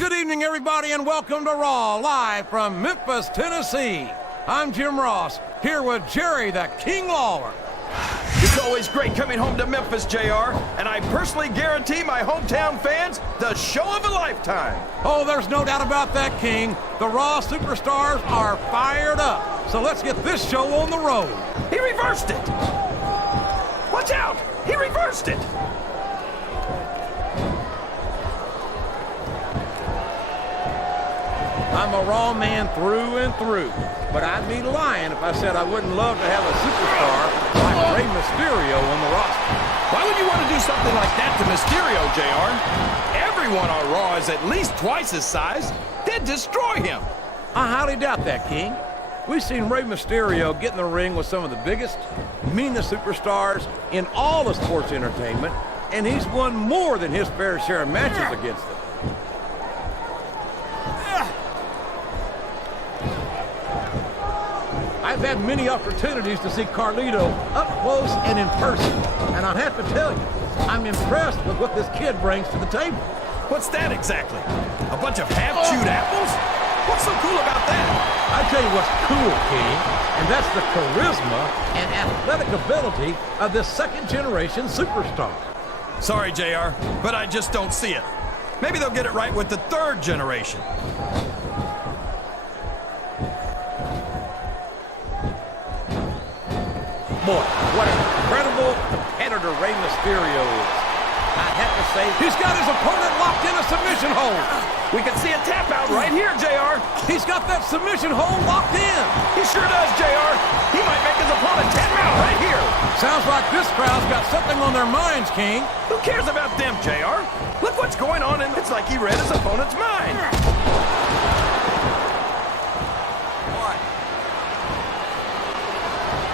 Good evening, everybody, and welcome to Raw, live from Memphis, Tennessee. I'm Jim Ross, here with Jerry the King Lawler. It's always great coming home to Memphis, JR, and I personally guarantee my hometown fans the show of a lifetime. Oh, there's no doubt about that, King. The Raw superstars are fired up, so let's get this show on the road. He reversed it. Watch out! He reversed it. I'm a Raw man through and through, but I'd be lying if I said I wouldn't love to have a superstar like Rey Mysterio on the roster. Why would you want to do something like that to Mysterio, JR? Everyone on Raw is at least twice his size. They'd destroy him. I highly doubt that, King. We've seen Rey Mysterio get in the ring with some of the biggest, meanest superstars in all of sports entertainment, and he's won more than his fair share of matches against them. I've had many opportunities to see Carlito up close and in person, and I have to tell you, I'm impressed with what this kid brings to the table. What's that exactly? A bunch of half-chewed apples? What's so cool about that? I tell you what's cool, King, and that's the charisma and athletic ability of this second-generation superstar. Sorry, JR, but I just don't see it. Maybe they'll get it right with the third generation. Boy, what an incredible competitor Rey Mysterio is. I have to say, he's got his opponent locked in a submission hold. We can see a tap out right here, JR. He's got that submission hold locked in. He sure does, JR. He might make his opponent tap out right here. Sounds like this crowd's got something on their minds, King. Who cares about them, JR? Look what's going on, and it's like he read his opponent's mind.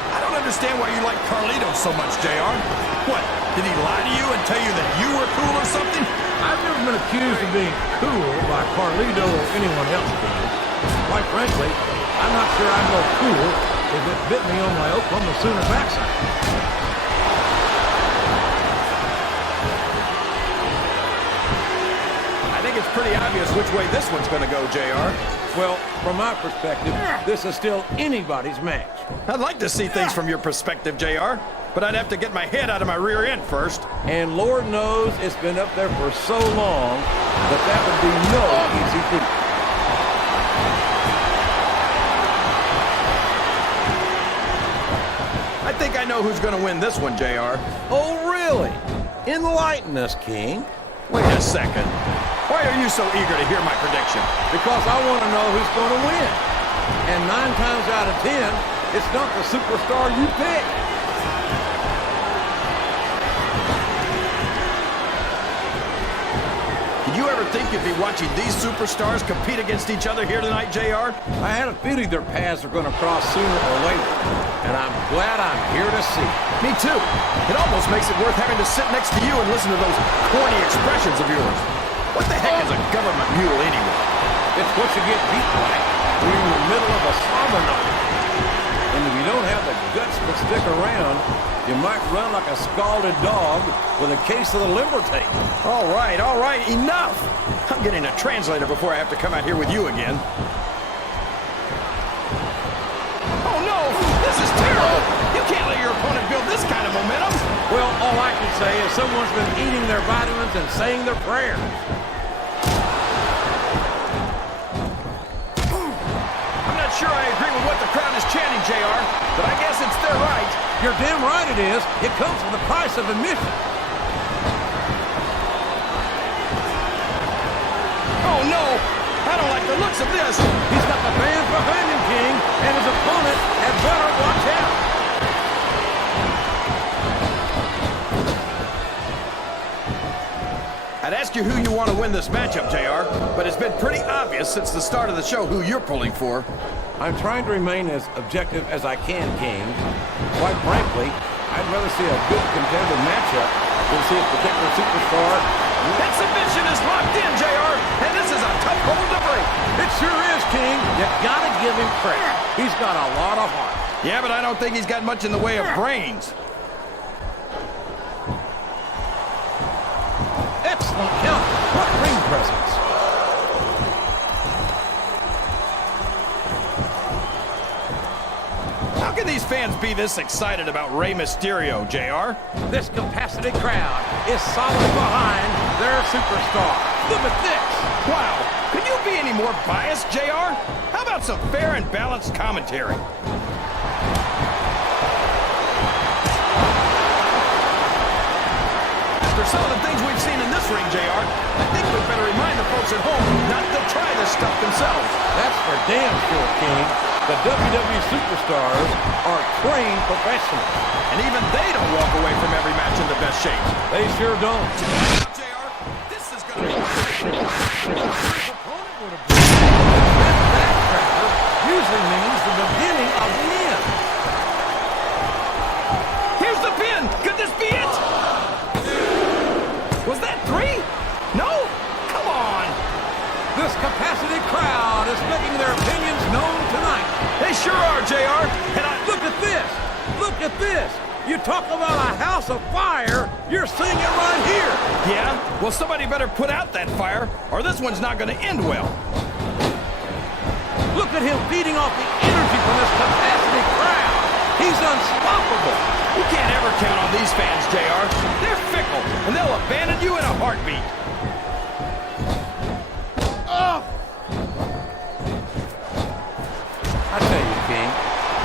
I don't understand why you like Carlito so much, JR. What, did he lie to you and tell you that you were cool or something? I've never been accused of being cool by Carlito or anyone else, King. Quite frankly, I'm not sure I'd go cool if it bit me on my Oklahoma Sooner backside. I think it's pretty obvious which way this one's going to go, JR. Well, from my perspective, this is still anybody's match. I'd like to see things from your perspective, JR, but I'd have to get my head out of my rear end first. And Lord knows it's been up there for so long that would be no easy feat. I think I know who's going to win this one, JR. Oh, really? Enlighten us, King. Wait a second. Why are you so eager to hear my prediction? Because I want to know who's going to win. And 9 times out of 10, it's not the superstar you pick. Did you ever think you'd be watching these superstars compete against each other here tonight, JR? I had a feeling their paths are going to cross sooner or later, and I'm glad I'm here to see. Me too. It almost makes it worth having to sit next to you and listen to those corny expressions of yours. What the heck is a government mule anyway? It's what you get beat by when you're in the middle of a seminar. And if you don't have the guts to stick around, you might run like a scalded dog with a case of the limber tape. All right, enough! I'm getting a translator before I have to come out here with you again. Oh no, this is terrible! You can't let your opponent build this kind of momentum! Well, all I can say is someone's been eating their vitamins and saying their prayers. I'm not sure I agree with what the crowd is chanting, JR, but I guess it's their right. You're damn right it is. It comes with the price of admission. Oh no! I don't like the looks of this! He's got the fans behind him, King, and his opponent had better watch out. I'd ask you who you want to win this matchup, JR, but it's been pretty obvious since the start of the show who you're pulling for. I'm trying to remain as objective as I can, King. Quite frankly, I'd rather see a good competitive matchup than see a particular superstar. That submission is locked in, JR, and this is a tough hold to break. It sure is, King. You gotta give him credit. He's got a lot of heart. Yeah, but I don't think he's got much in the way of brains. Excellent count. What ring presence. fans be this excited about Rey Mysterio, JR? This capacity crowd is solid behind their superstar. Look at this. Wow, could you be any more biased, JR? How about some fair and balanced commentary? After some of the things we've seen in this ring, JR, I think we better remind the folks at home not to try this stuff themselves. That's for damn sure, King. The WWE superstars are trained professionals. And even they don't walk away from every match in the best shape. They sure don't. JR, this is going to be... That cracker usually means the beginning of the end. Here's the pin! Could this be it? Was that 3? No? Come on! This capacity crowd is making their opinions known tonight. They sure are, JR. And Look at this! Look at this! You talk about a house of fire, you're seeing it right here! Yeah? Well, somebody better put out that fire, or this one's not going to end well. Look at him feeding off the energy from this capacity crowd. He's unstoppable. You can't ever count on these fans, JR. They're fickle, and they'll abandon you in a heartbeat. Oh! I tell you, King,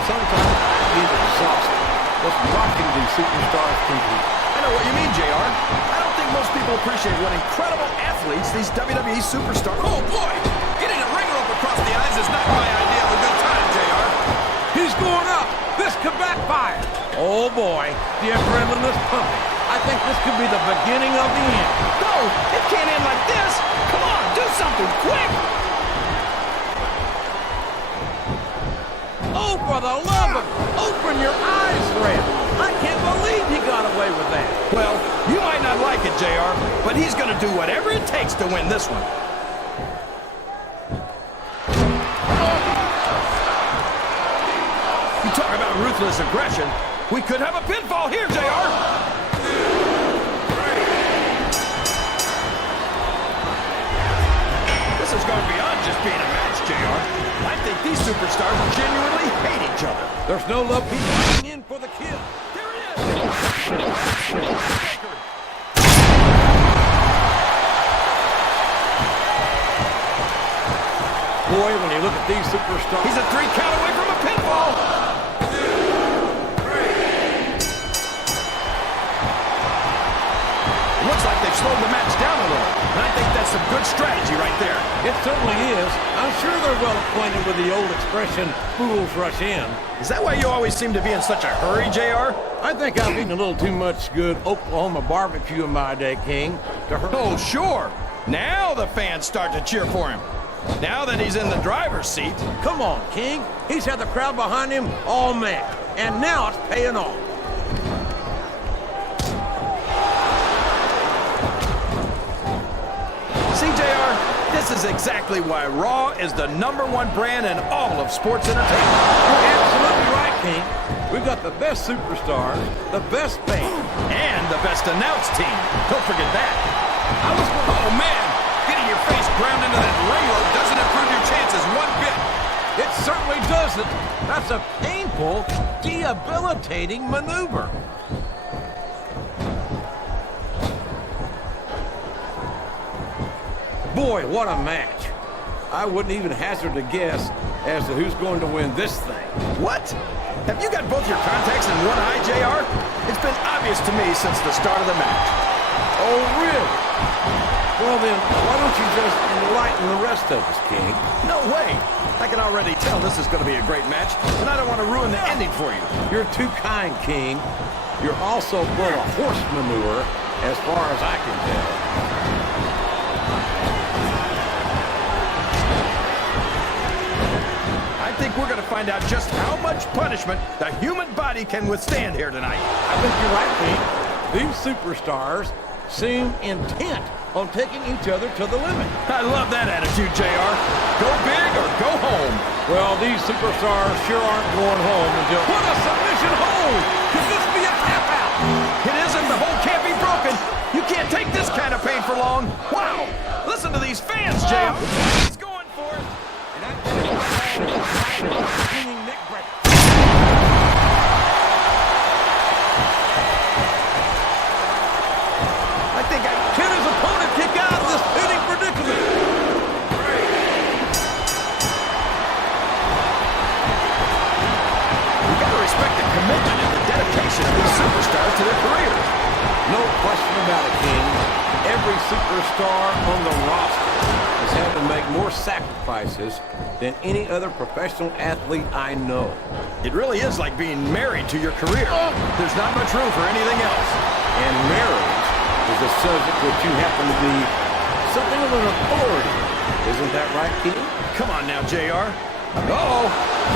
sometimes he's exhausted. What's watching these superstars compete. I know what you mean, JR. I don't think most people appreciate what incredible athletes these WWE superstars... Oh, boy! Getting a ring rope across the eyes is not my idea of a good time, JR. He's going up. This could backfire. Oh, boy. The adrenaline is pumping. I think this could be the beginning of the end. No, it can't end like this. Come on, do something quick. Oh, for the love of... Open your eyes, Fred. I can't believe he got away with that. Well, you might not like it, JR, but he's going to do whatever it takes to win this one. You talk about ruthless aggression. We could have a pinfall here, JR. This is going beyond just being a match, JR. I think these superstars genuinely hate each other. There's no love keeping in for the kill. There it is. Boy, when you look at these superstars... He's a 3 count away from a pinfall. It looks like they've slowed the match down a little. And I think that's some good strategy right there. It certainly is. I'm sure they're well acquainted with the old expression, fools rush in. Is that why you always seem to be in such a hurry, JR? I think I've eaten a little too much good Oklahoma barbecue in my day, King, to hurt. Oh, sure. Now the fans start to cheer for him. Now that he's in the driver's seat. Come on, King. He's had the crowd behind him all match, and now it's paying off. See, JR, this is exactly why Raw is the #1 brand in all of sports entertainment. You're absolutely right, King. We've got the best superstars, the best fans, and the best announced team. Don't forget that. Oh, man! Getting your face ground into that ring rope doesn't improve your chances one bit. it certainly doesn't. That's a painful, debilitating maneuver. Boy, what a match. I wouldn't even hazard a guess as to who's going to win this thing. What? Have you got both your contacts in one eye, JR? It's been obvious to me since the start of the match. Oh, really? Well then, why don't you just enlighten the rest of us, King? No way. I can already tell this is going to be a great match, and I don't want to ruin the ending for you. You're too kind, King. You're also full of horse manure, as far as I can tell. I think we're going to find out just how much punishment the human body can withstand here tonight. I think you're right, King. These superstars seem intent on taking each other to the limit. I love that attitude, JR. Go big or go home. Well, these superstars sure aren't going home until... What a submission hold! Could this be a tap out? It isn't. The hold can't be broken. You can't take this kind of pain for long. Wow! Listen to these fans, JR. He's going for it. And that swinging neck breaker. superstar on the roster has had to make more sacrifices than any other professional athlete I know. It really is like being married to your career. There's not much room for anything else. And marriage is a subject which you happen to be something of an authority. Isn't that right, King? Come on now, JR. Uh-oh.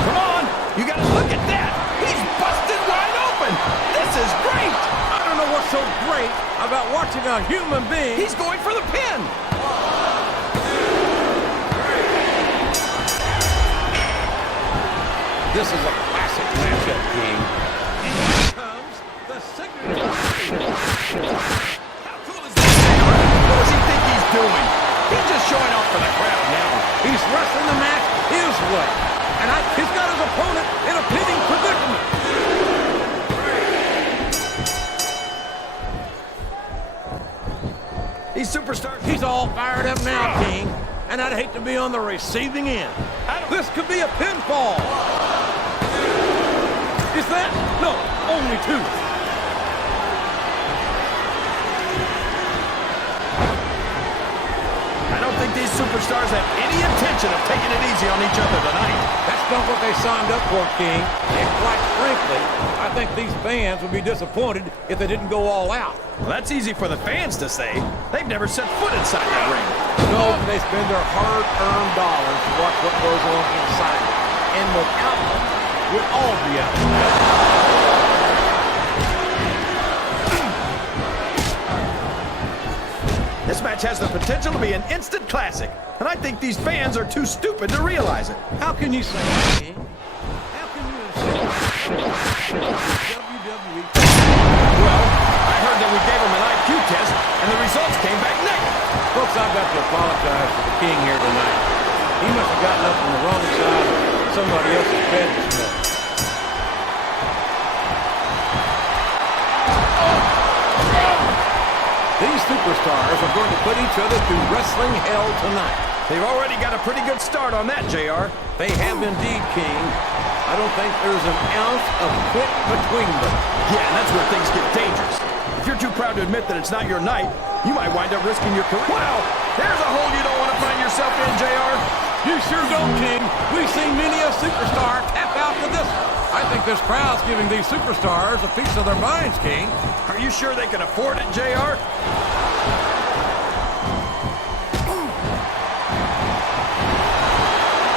Come on. You got to look at that. He's busted wide open. This is great. I don't know what's so great about watching a human being. He's going for the pin. This is a classic matchup, King. And here comes the signature. How cool is this? What does he think he's doing? He's just showing off for the crowd now. He's wrestling the match his way. And he's got his opponent in a pinning predicament. These superstars... He's all fired up now, King. And I'd hate to be on the receiving end. This could be a pinfall. Is that? No, only two. I don't think these superstars have any intention of taking it easy on each other tonight. That's not what they signed up for, King. And quite frankly, I think these fans would be disappointed if they didn't go all out. Well, that's easy for the fans to say. They've never set foot inside that ring. No, they spend their hard-earned dollars to watch what goes on inside it. And without them, we'd all be out. This match has the potential to be an instant classic, and I think these fans are too stupid to realize it. How can you say that, King? How can you say WWE? Well, I heard that we gave them an IQ test, and the results came back negative. Folks, I've got to apologize for the King here tonight. He must have gotten up on the wrong side of somebody else's bed this morning. These superstars are going to put each other through wrestling hell tonight. They've already got a pretty good start on that, JR. They have indeed, King. I don't think there's an ounce of quit between them. Yeah, and that's where things get dangerous. If you're too proud to admit that it's not your night, you might wind up risking your career. Wow, there's a hole you don't want to find yourself in, JR. You sure don't, King. We've seen many a superstar tap out to this one. I think this crowd's giving these superstars a piece of their minds, King. Are you sure they can afford it, JR?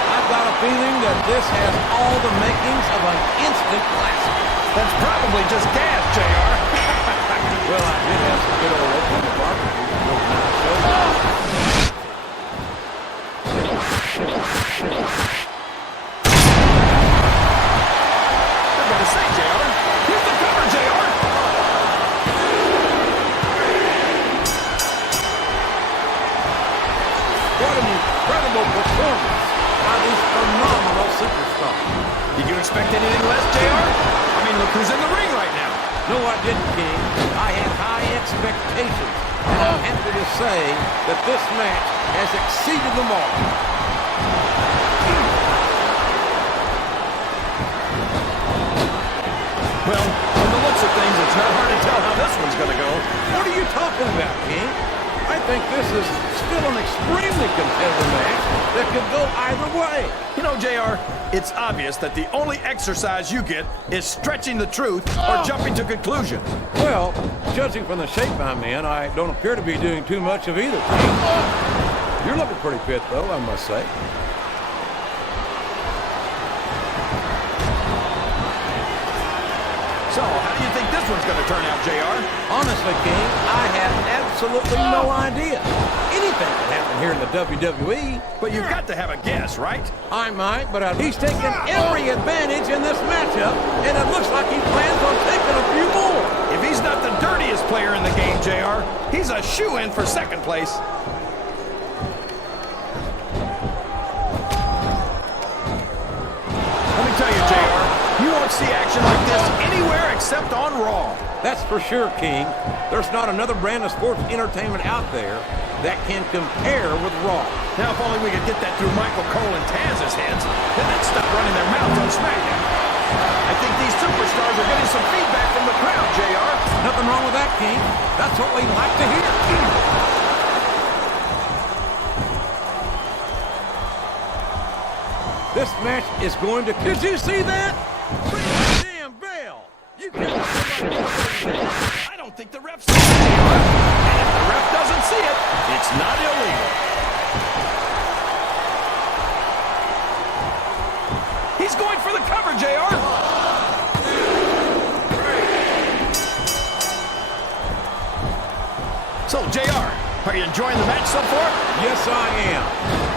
I've got a feeling that this has all the makings of an instant classic. That's probably just gas, JR. Well, I did have some good old Oklahoma barbecue. I'm going to say, JR. Here's the cover, JR. What an incredible performance by these phenomenal superstars. Did you expect anything less, JR? I mean, look who's in the ring right now. No, I didn't, King. I had high expectations, and I'm happy to say that this match has exceeded them all. Well, from the looks of things, it's not hard to tell how this one's going to go. What are you talking about, King? I think this is still an extremely competitive match that could go either way. You know, JR, it's obvious that the only exercise you get is stretching the truth or jumping to conclusions. Well, judging from the shape I'm in, I don't appear to be doing too much of either, King. You're looking pretty fit, though, I must say. So, how do you think this one's going to turn out, JR? Honestly, King, I have absolutely no idea. Anything can happen here in the WWE. But you've got to have a guess, right? I might, but he's taken every advantage in this matchup, and it looks like he plans on taking a few more. If he's not the dirtiest player in the game, JR, he's a shoo-in for second place. Let me tell you, JR, you won't see action like this anywhere except on Raw. That's for sure, King. There's not another brand of sports entertainment out there that can compare with Raw. Now, if only we could get that through Michael Cole and Taz's heads, then they'd stop running their mouths on SmackDown. I think these superstars are getting some feedback from the crowd, JR. Nothing wrong with that, King. That's what we like to hear. This match is going to... Did you see that? Ring the damn bell. You can't... I don't think the ref's... And if the ref doesn't see it, it's not illegal. He's going for the cover, JR. So, JR, are you enjoying the match so far? Yes, I am.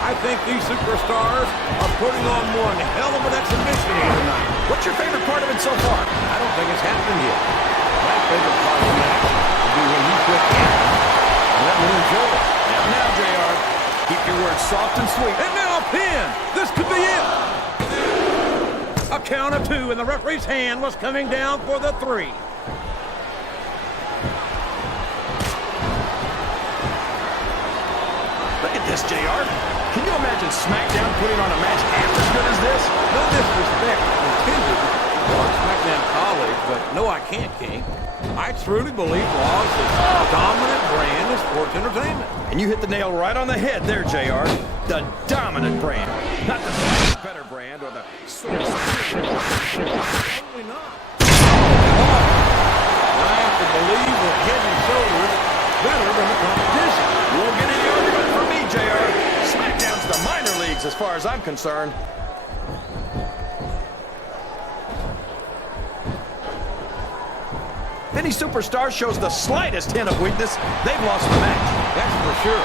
I think these superstars are putting on one hell of an exhibition here tonight. What's your favorite part of it so far? I don't think it's happened yet. My favorite part of the match will be when you quit counting and let me enjoy it. Now, JR, keep your words soft and sweet. And now a pin. This could be it. A count of 2, and the referee's hand was coming down for the 3. Look at this, JR. Can you imagine SmackDown putting on a match half as good as this? No disrespect intended to our SmackDown colleagues, but no, I can't, King. I truly believe Raw is the dominant brand in sports entertainment. And you hit the nail right on the head there, JR. The dominant brand. Not the better brand or the sort of superior brand. Absolutely not. I have to believe we're head and shoulders better than the competition. You won't get any argument from me, JR. SmackDown's the minor leagues as far as I'm concerned. If any superstar shows the slightest hint of weakness, they've lost the match. That's for sure.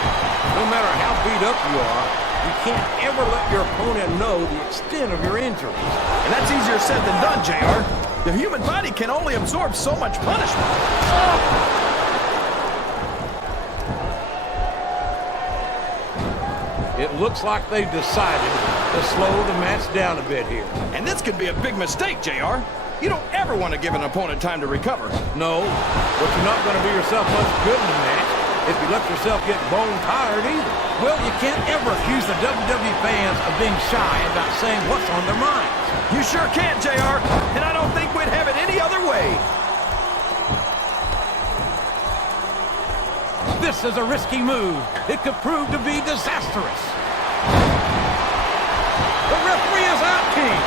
No matter how beat up you are, you can't ever let your opponent know the extent of your injuries. And that's easier said than done, JR. The human body can only absorb so much punishment. It looks like they've decided to slow the match down a bit here. And this could be a big mistake, JR. You don't ever want to give an opponent time to recover. No, but you're not going to do yourself much good in the match if you let yourself get bone tired either. Well, you can't ever accuse the WWE fans of being shy about saying what's on their minds. You sure can, JR, and I don't think we'd have it any other way. This is a risky move. It could prove to be disastrous. The referee is out, King.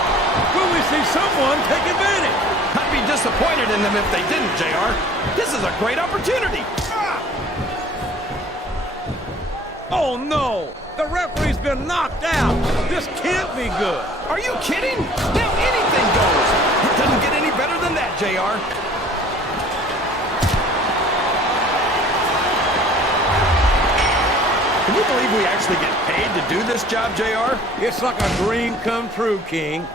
Will we see someone take advantage? I'd be disappointed in them if they didn't, JR. This is a great opportunity. Oh, no. The referee's been knocked out. This can't be good. Are you kidding? Now anything goes. It doesn't get any better than that, JR. Can you believe we actually get paid to do this job, JR? It's like a dream come true, King.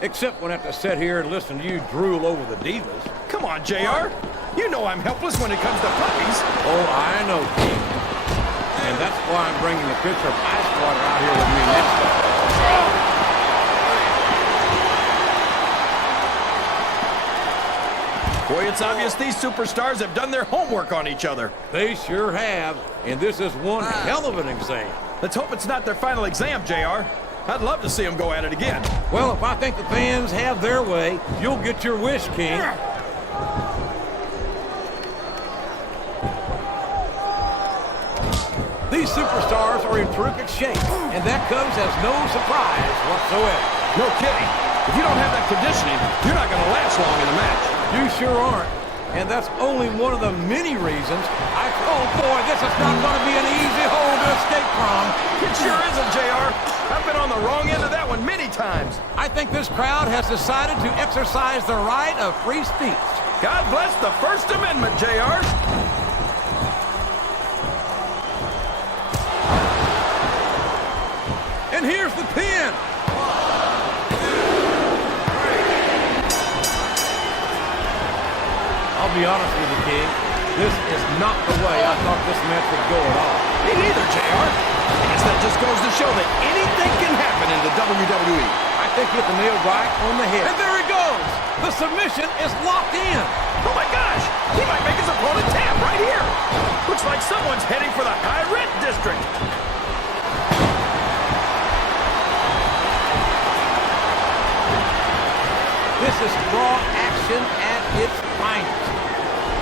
Except when I have to sit here and listen to you drool over the divas. Come on, JR. You know I'm helpless when it comes to puppies. Oh, I know, King. And that's why I'm bringing a pitcher of ice water out here with me next time. Boy, it's obvious these superstars have done their homework on each other. They sure have. And this is one hell of an exam. Let's hope it's not their final exam, JR. I'd love to see them go at it again. Well, if I think the fans have their way, you'll get your wish, King. These superstars are in terrific shape, and that comes as no surprise whatsoever. No kidding. If you don't have that conditioning, you're not going to last long in the match. You sure aren't. And that's only one of the many reasons oh boy, this is not going to be an easy hole to escape from. It sure isn't, JR. I've been on the wrong end of that one many times. I think this crowd has decided to exercise the right of free speech. God bless the First Amendment, JR. And here's the pin. I'll be honest with you, King. This is not the way I thought this match would go at all. Me neither, JR. I guess that just goes to show that anything can happen in the WWE. I think you hit the nail right on the head. And there he goes. The submission is locked in. Oh my gosh! He might make his opponent tap right here. Looks like someone's heading for the high rent district. This is Raw action at its finest.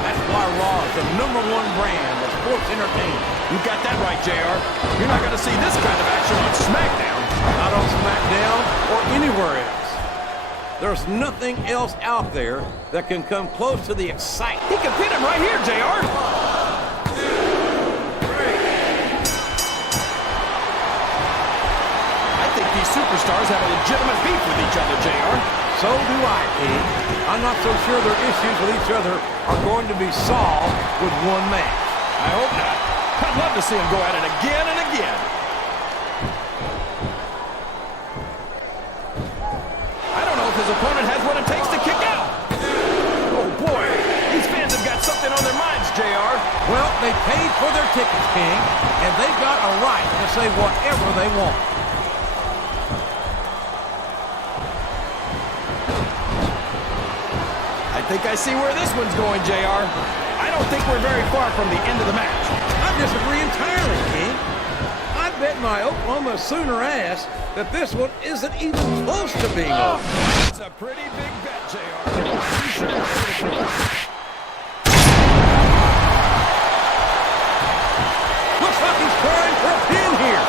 That's why Raw is the #1 brand of sports entertainment. You got that right, JR. You're not going to see this kind of action on SmackDown. Not on SmackDown or anywhere else. There's nothing else out there that can come close to the excitement. He can pin him right here, JR. I think these superstars have a legitimate beef with each other, JR. So do I, King. I'm not so sure their issues with each other are going to be solved with one match. I hope not. I'd love to see him go at it again and again. I don't know if his opponent has what it takes to kick out. Oh, boy. These fans have got something on their minds, JR. Well, they paid for their tickets, King, and they've got a right to say whatever they want. I think I see where this one's going, JR. I don't think we're very far from the end of the match. I disagree entirely, King. I bet my Oklahoma Sooner ass that this one isn't even close to being over. It's a pretty big bet, JR. Looks like he's trying for a pin here.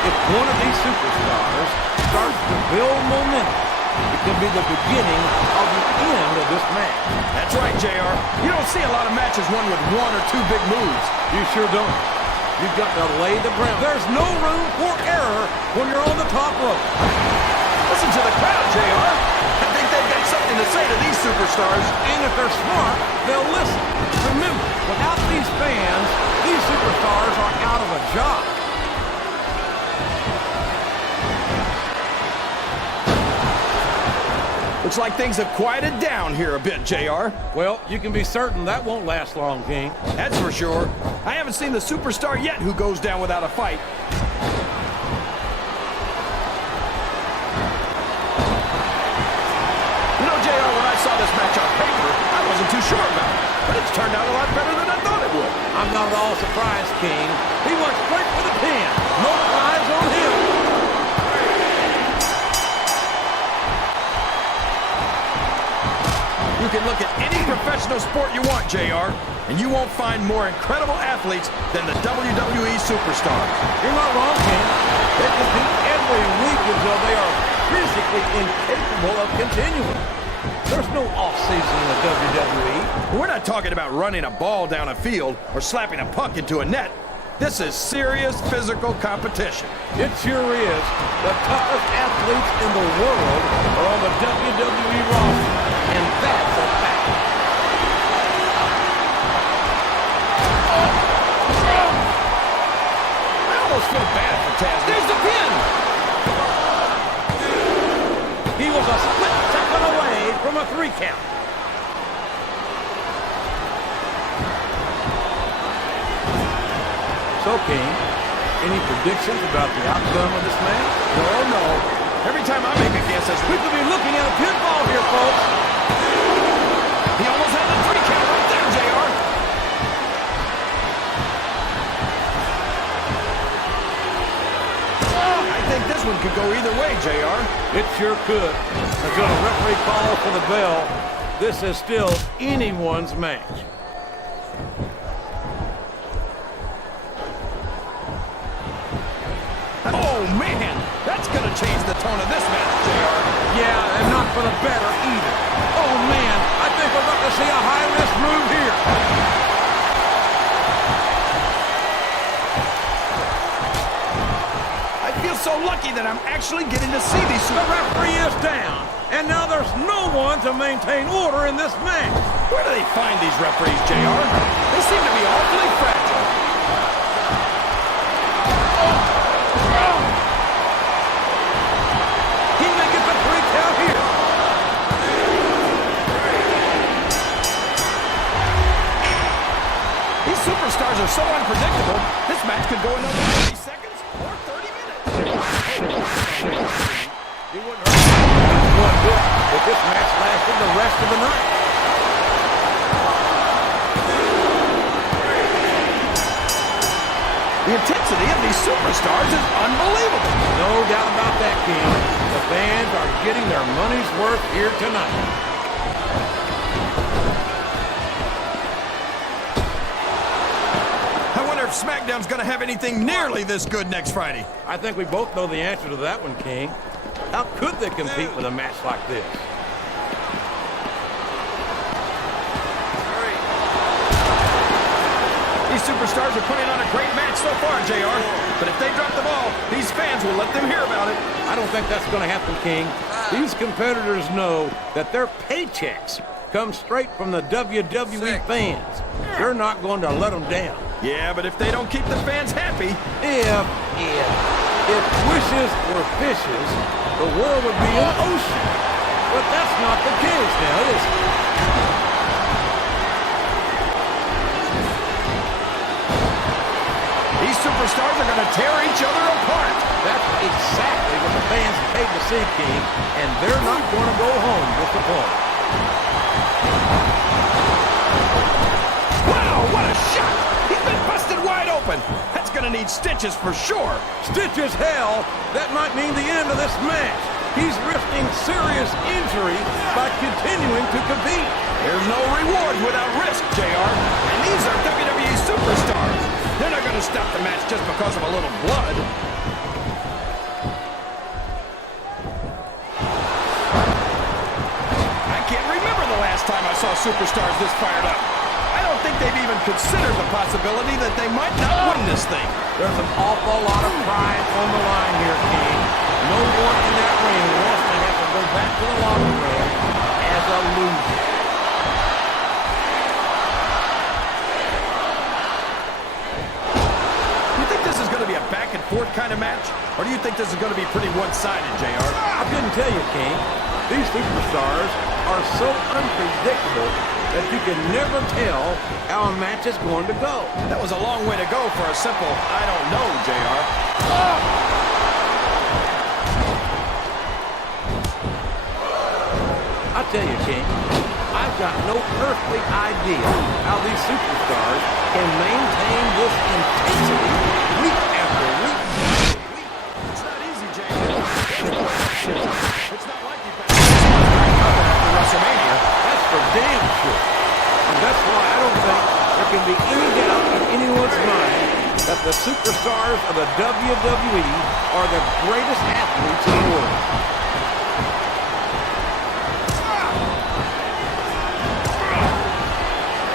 If one of these superstars starts to build momentum, it could be the beginning of the end of this match. That's right, JR. You don't see a lot of matches won with one or two big moves. You sure don't. You've got to lay the ground. There's no room for error when you're on the top rope. Listen to the crowd, JR. I think they've got something to say to these superstars. And if they're smart, they'll listen. Remember, without these fans, these superstars are out of a job. Looks like things have quieted down here a bit, JR. Well, you can be certain that won't last long, King. That's for sure. I haven't seen the superstar yet who goes down without a fight. You know, JR, when I saw this match on paper, I wasn't too sure about it. But it's turned out a lot better than I thought it would. I'm not at all surprised, King. He went straight for the pin. No eyes on him. You can look at any professional sport you want, JR, and you won't find more incredible athletes than the WWE superstars. You're not wrong, King. They compete every week until they are physically incapable of continuing. There's no off-season in the WWE. We're not talking about running a ball down a field or slapping a puck into a net. This is serious physical competition. It sure is. The toughest athletes in the world are on the WWE roster, and that's a fact. I almost feel bad for Taz. There's the pin! He was a split second away from a 3 count. So, King, any predictions about the outcome of this match? No. Every time I make a guess, We could be looking at a pinfall here, folks. he almost had the 3 count right there, JR. I think this one could go either way, JR. It sure could. Until the referee calls for the bell, this is still anyone's match. Oh, man. That's going to change the tone of this match, JR. Yeah, and not for the better either. Oh, man, I think we're about to see a high-risk move here. I feel so lucky that I'm actually getting to see these The referee is down, and now there's no one to maintain order in this match. Where do they find these referees, JR? They seem to be awfully fragile. He may get the 3 count here. These superstars are so unpredictable, this match could go another 30 seconds or 30 minutes. It wouldn't hurt one bit if this match lasted the rest of the night. The intensity of these superstars is unbelievable. No doubt about that, King. The fans are getting their money's worth here tonight. if SmackDown's gonna have anything nearly this good next Friday. I think we both know the answer to that one, King. How could they compete with a match like this? These superstars are putting on a great match so far, JR. But if they drop the ball, these fans will let them hear about it. I don't think that's going to happen, King. These competitors know that their paychecks come straight from the WWE fans. They're not going to let them down. Yeah, but if they don't keep the fans happy... If wishes were fishes, the world would be an ocean. But that's not the case now, is it? These superstars are going to tear each other apart. That's exactly what the fans paid to see, King, and they're not going to go home disappointed. Wow, what a shot! He's been busted wide open. That's going to need stitches for sure. Stitches, hell, that might mean the end of this match. He's risking serious injury by continuing to compete. There's no reward without risk, JR. And these are WWE superstars. They're not going to stop the match just because of a little blood. I can't remember the last time I saw superstars this fired up. I don't think they've even considered the possibility that they might not win this thing. There's an awful lot of pride on the line here, King. No one in that ring wants to have to go back to the locker room as a loser. Be a back and forth kind of match, or do you think this is going to be pretty one-sided, JR? I couldn't tell you, King. These superstars are so unpredictable that you can never tell how a match is going to go. That was a long way to go for a simple I don't know, JR. I tell you, King, I've got no earthly idea how these superstars can maintain this intensity week after week. It's not easy, JR. It's not like you've been after WrestleMania. That's for damn sure. And that's why I don't think there can be any doubt in anyone's mind that the superstars of the WWE are the greatest athletes in the world.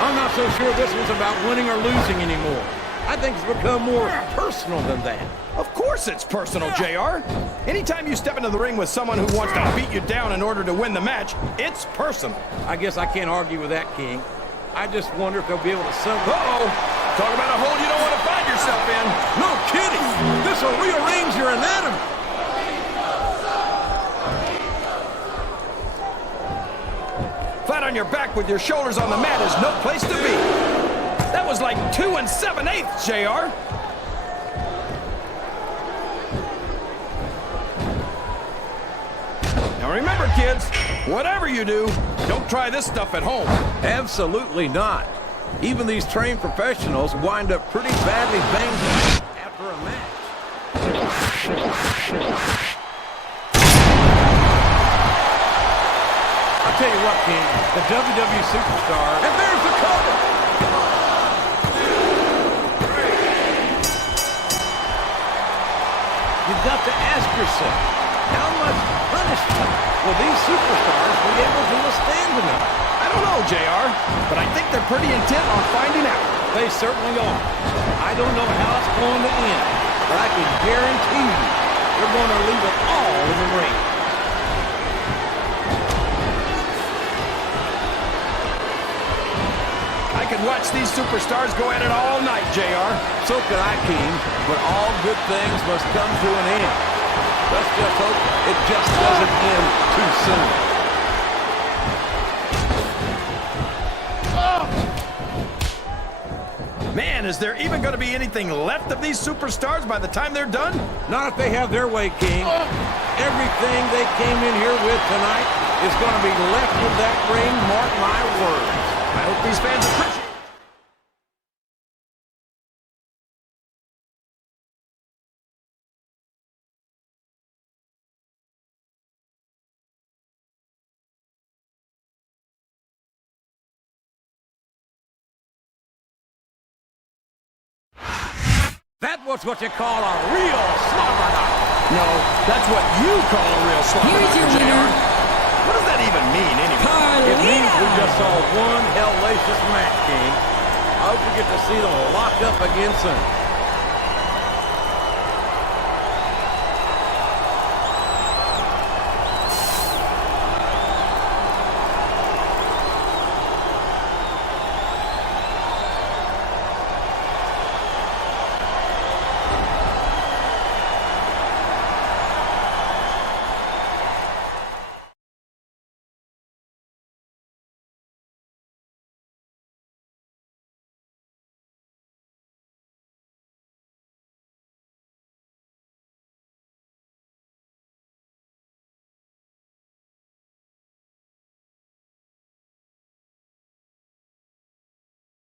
I'm not so sure this one's about winning or losing anymore. I think it's become more personal than that. Of course it's personal, JR. Anytime you step into the ring with someone who wants to beat you down in order to win the match, it's personal. I guess I can't argue with that, King. I just wonder if they'll be able to settle. Uh-oh. Talk about a hole you don't want to find yourself in. No kidding. This will rearrange your anatomy. Flat on your back with your shoulders on the mat is no place to be. That was like 2 7/8, JR. Now remember, kids, whatever you do, don't try this stuff at home. Absolutely not. Even these trained professionals wind up pretty badly banged up after a match. I'll tell you what, King, the WWE superstar, and there's the cover. You've got to ask yourself, how much punishment will these superstars be able to withstand tonight? I don't know, JR, but I think they're pretty intent on finding out. They certainly are. I don't know how it's going to end, but I can guarantee you they're going to leave it all in the ring. I could watch these superstars go at it all night, JR. So could I, King, but all good things must come to an end. Let's just hope it just doesn't end too soon. Man, is there even going to be anything left of these superstars by the time they're done? Not if they have their way, King. Everything they came in here with tonight is going to be left in that ring, mark my words. I hope these fans appreciate it. That's what you call a real slobber knocker. No, that's what you call a real slobber Here's your knocker, winner. JR. What does that even mean, anyway? It means we Carlito. just saw one hellacious match, King. I hope we get to see them locked up again soon.